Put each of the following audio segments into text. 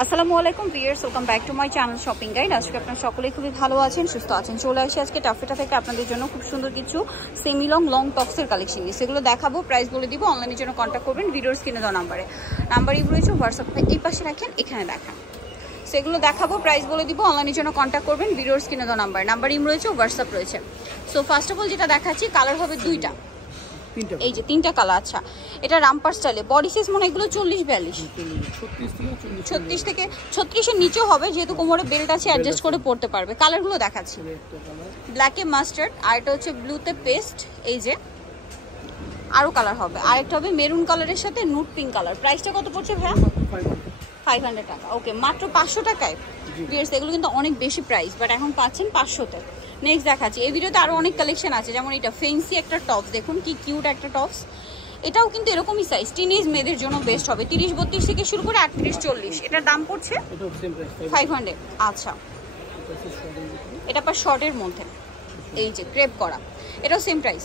আসসালামু আলাইকুম viewers, welcome back to my channel shopping guide. আজকে আপনারা সকলেই খুবই ভালো আছেন, সুস্থ আছেন। চলে আসি আজকে টাফেটা থেকে আপনাদের জন্য খুব সুন্দর কিছু সেমি লং টপসের কালেকশন নিয়ে সেগুলো দেখাবো, প্রাইস বলে দিব। অনলাইনের জন্য কন্ট্যাক্ট করবেন ভিডিওর স্ক্রিনে দেওয়া নাম্বারই রয়েছে। হোয়াটসঅ্যাপে এই পাশে রাখেন, এখানে দেখান, সেগুলো দেখাবো, প্রাইস বলে দিব। অনলাইনের জন্য কন্ট্যাক্ট করবেন ভিডিওর স্ক্রিনে দেওয়া নাম্বার ইম রয়েছে, হোয়াটসঅ্যাপ রয়েছে। সো ফার্স্ট অফ অল যেটা দেখাচ্ছি, কালার হবে দুইটা, এই যে তিনটা কালার। আচ্ছা, এটা রামপার স্টাইলে, বডি সাইজ মনে এগুলো 40-42, 36 থেকে 36-এর নিচেও হবে, যেহেতু কোমরে বেল্ট আছে অ্যাডজাস্ট করে পড়তে পারবে। কালারগুলো দেখাচ্ছি, ব্ল্যাকে মাস্টার্ড, আর এটা হচ্ছে ব্লুতে পেস্ট, এই যে আরও কালার হবে, আরেকটা হবে মেরুন কালারের সাথে নুট পিঙ্ক কালার। প্রাইসটা কত পড়ছে ভাইয়া? 500 টাকা। ওকে, মাত্র 500 টাকায়। ভিউয়ার্স, এগুলো কিন্তু অনেক বেশি প্রাইস, বাট এখন পাচ্ছেন 500-তে। নেক্সট দেখাচ্ছি, এই ভিডিওতে আরও অনেক কালেকশন আছে, যেমন এটা ফেন্সি একটা টপস, দেখুন কি কিউট একটা টপস। এটাও কিন্তু এরকমই সাইজ, টিনেজ মেয়েদের জন্য বেস্ট হবে। 30-32 থেকে শুরু করে 38-40। এটার দাম পড়ছে 500। আচ্ছা, এটা পার শর্টের মধ্যে, এই যে ক্রেপ করা, এটাও সেম প্রাইস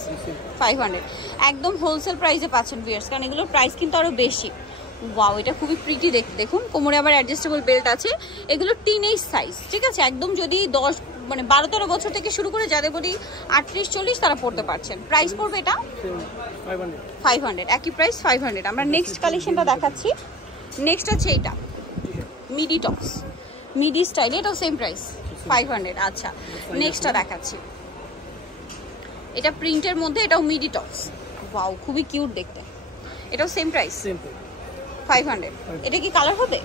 500। একদম হোলসেল প্রাইসে পাচ্ছেন ভিউয়ার্স, কারণ এগুলোর প্রাইস কিন্তু আরও বেশি। ওয়াও, এটা খুবই প্রিটি দেখতে, দেখুন কোমরে আবার অ্যাডজাস্টেবল বেল্ট আছে। এগুলো টিনেজ সাইজ, ঠিক আছে, একদম যদি 12-13 বছর থেকে শুরু করে যাদের বডি 38-40 তারা পড়তে পারছেন। প্রাইস পড়বে এটা 500, একই প্রাইস 500। আমরা নেক্সট কালেকশনটা দেখাচ্ছি। নেক্সট আছে এটা মিডি টপস, মিডি স্টাইল, এটাও সেম প্রাইস 500। আচ্ছা, নেক্সটটা দেখাচ্ছি, এটা প্রিন্টের মধ্যে, এটাও মিডি টপস। ওয়াও, খুবই কিউট দেখতে, এটাও সেম প্রাইস 500। এটা কি কালার হবে?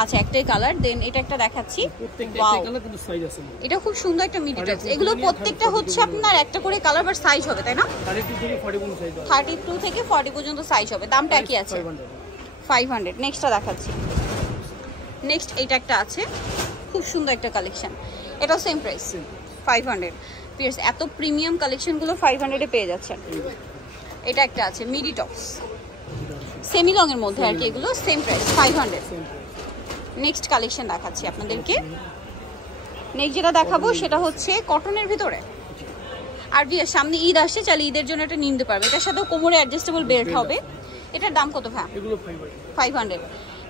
আচ্ছা, একটাই কালার। দেন এটা একটা দেখাচ্ছি, ওয়াও, এটা খুব সুন্দর একটা মিডি টপস। এগুলো প্রত্যেকটা হচ্ছে আপনার একটা করে কালার বা সাইজ হবে, তাই না? 32 থেকে 40 পর্যন্ত সাইজ হবে। দামটা একই আছে 500। নেক্সটটা দেখাচ্ছি, নেক্সট এটা একটা আছে, খুব সুন্দর একটা কালেকশন, এটাও সেম প্রাইস 500। পিয়ার্স, এত প্রিমিয়াম কালেকশনগুলো 500-এ পেয়ে যাচ্ছেন। এটা একটা আছে মিডি টপস, সেমি লং এর মধ্যে আর কি, এগুলো সেম প্রাইস 500। নেক্সট কালেকশন দেখাচ্ছি আপনাদেরকে। নেক্সট যেটা দেখাবো সেটা হচ্ছে কটনের ভিতরে। আর সামনে ঈদ আসছে, চাইলে ঈদের জন্য এটা নিতে পারবে। এটার সাথে কোমরে অ্যাডজাস্টেবল বেল্ট হবে। এটার দাম কত ভাই? 500।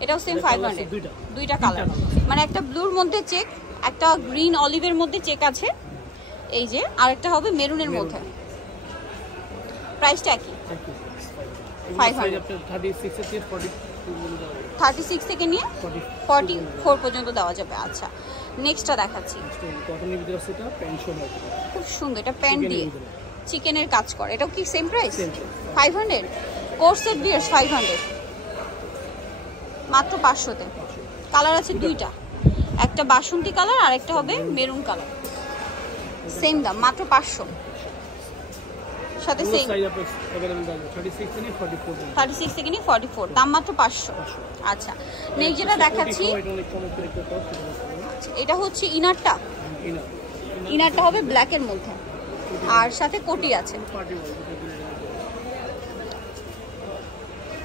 এটাও সেম 500, দুইটা কালার, মানে একটা ব্লুর মধ্যে চেক, একটা গ্রিন অলিভের মধ্যে চেক আছে, এই যে, আরেকটা হবে মেরুনের মধ্যে। প্রাইসটা একই 500। 36 থেকে নিয়ে 44 পর্যন্ত দেওয়া যাবে। আচ্ছা, নেক্সটটা দেখাচ্ছি, খুব সুন্দর, এটা প্যান্ট দিয়ে চিকেনের কাজ করে, এটাও কি সেম প্রাইস 500। কোর্সেট বিয়ার্স 500, মাত্র 500-তে। কালার আছে দুইটা, একটা বাসন্তী কালার আর একটা হবে মেরুন কালার, সেম দাম মাত্র 500। সাথে সেম 36 থেকে নিয়ে 44, দাম মাত্র 500। আচ্ছা, নেক্সট যেটা দেখাচ্ছি, এটা হচ্ছে ইনারটা হবে ব্ল্যাকের মধ্যে, আর সাথে কোটি আছে।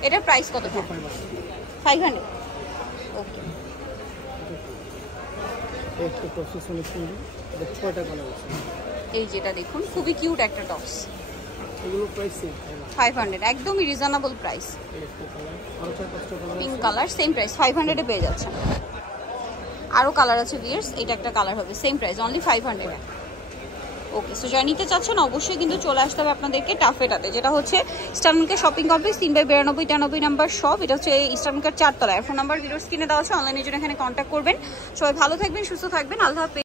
এটার প্রাইস কত? 500। ওকে, এই যেটা দেখুন, খুবই কিউট একটা টপস, 500, একদমই reasonable price. Pink colour, same price 500-এ পেয়ে যাচ্ছেন। আরও কালার আছে ভিউয়ার্স, এটা একটা কালার হবে, সেম প্রাইস অনলি 500-এ। ওকে, সো যারা নিতে চাচ্ছেন অবশ্যই কিন্তু চলে আসতে হবে আপনাদেরকে টাফেটাতে, যেটা হচ্ছে ইস্টার্নমার্কেট শপিং কমপ্লেক্স, 3/92-93 নাম্বার শপ। এটা হচ্ছে ইস্টার্নমার্কেট 4 তলায়। ফোন নাম্বার ভিডিওর স্ক্রিনে দেওয়া আছে, অনলাইনের জন্য এখানে কন্ট্যাক্ট করবেন। সবাই ভালো থাকবেন, সুস্থ থাকবেন, আল্লাহ হাফেজ।